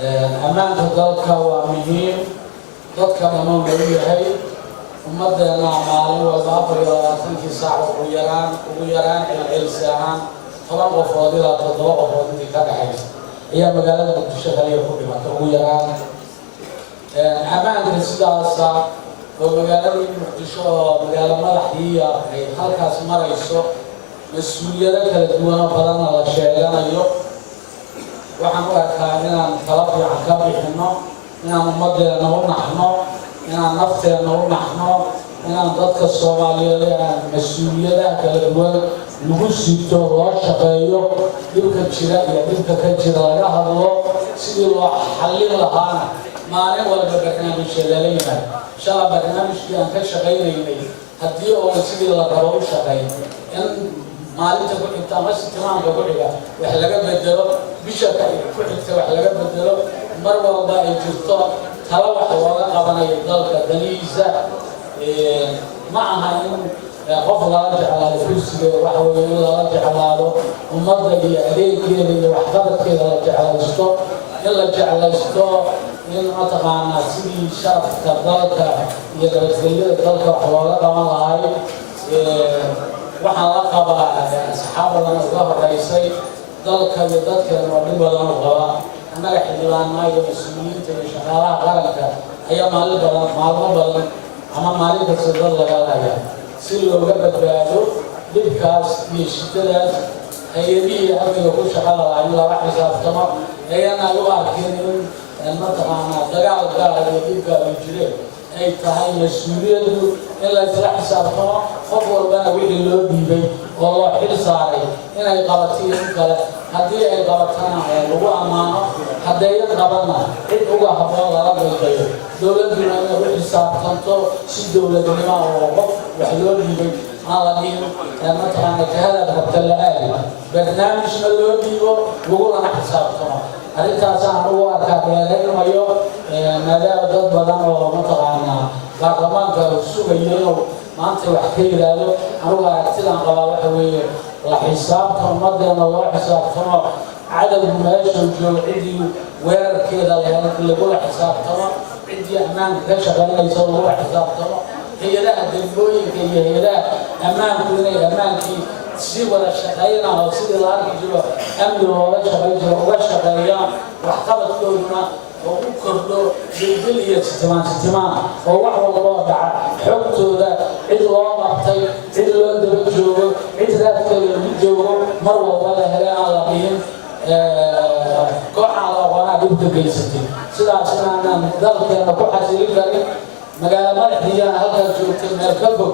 أمانة ذلك ومهم ذلك أمام وليهي ومدنا مالي وظافر يلاتنك ساعة ويران العلسان طبعا وفاضلة تضوء وفاضلة كدحيس هي مقالة الشغالية كلها ويران أمانة السياسة ومقالة المقدشة مقالة ملحية أي حالك مريسو مسؤولية كالدوانا بدنا لشيئانا يوم waxaan u arkaa inaan tala fiican ka bixino inaan ummadeena u naxno inaan nafteena u naxno inaan dadka Soomaaliyeed aan mas'uuliyadaha kala duwan lagu siito loo shaqeeyo dhibka jira iyo dhibka ka jira laga hadlo sidii loo xallin lahaana maalin walba barnaamijyada leeyahay shala barnaamijkii aan ka shaqeynay haddii oo sidii la rabo u shaqeeyo in maalinta ku xigta ama sitimaanka ku xiga wax laga bedelo bisha ku xigta wax laga bedelo mar walba ay jirto tala wax looga qabanayo dalka daniisa ma aha in qof laga jeclaado kursiga waxa weeye laga jeclaado ummadda iyo adeeggeeda iyo waxqabadkeeda la jeclaysto in la jeclaysto in mataqaanaa sidii sharafka dalka iyo nabadgelyada dalka wax looga qaban lahay waxaan la qabaa asxaabadan uga horeysay dalka iyo dadkeena waa dhib badan u qaba annaga xildhibaanaa iyo mas-uuliyiinta iyo shaqaalaha qaranka ayaa maalmo badan ama maalin kasta dad laga laya si looga badbaado dhibkaas iyo shidadaas hay-adihii amniga ku shaqada lahaa in lala xisaabtamo ayana ay u arkeen in mataqaanaa dagaal gaar iyo dhibkaa ay jireen ay tahay mas'uuliyadu in la isla xisaabtamo qof walbana wixii loo dhiibay oo loo xil saaray inay qabatiin in kale haddii ay qabatana lagu ammaano haddayan qabanna cid uga habboon lala dalbayo dowladduna inay u xisaabtanto si dowladnimo oo qof wax loo dhiibay aan la dhihin mataqaana jahadaad rabta la aadi barnaamijna loo dhiibo lagulana xisaabtamo arrintaasaan ugu arkaa dheeraynayo maadaama dad badan oo mataqaanaa baarlamaanka sugaya inuu maanta wax ka yidhaahdo anugu aragtidaan qabaa waxa weeye la xisaabtan ummadeena loo xisaabtamo cadowgu meeshuu joogo ciddii weerarkeeda lagula xisaabtamo ciddii ammaanka ka shaqaynaysa lagula xisaabtamo hay-adaha degmooyinka iyo hay-adaha ammaanku inay ammaankii si wada shaqeynaa oo sidii la arki jiro amni looga shaqayn jiro uga shaqeeyaan waxqabadkooduna oo u kordho bilbil iyo sitimaan oo wax walboo dhaca xogtooda cid loo qabtay cid loo daba joogo cid raadkeeda lagu joogo mar walba la hele aan la dhihin kooxaan la aqoonaa dhibka geysatay sidaas inaanan dalkeena ku xasilin karin magaalo madaxdiiyana halkaas joogtay meel ka fog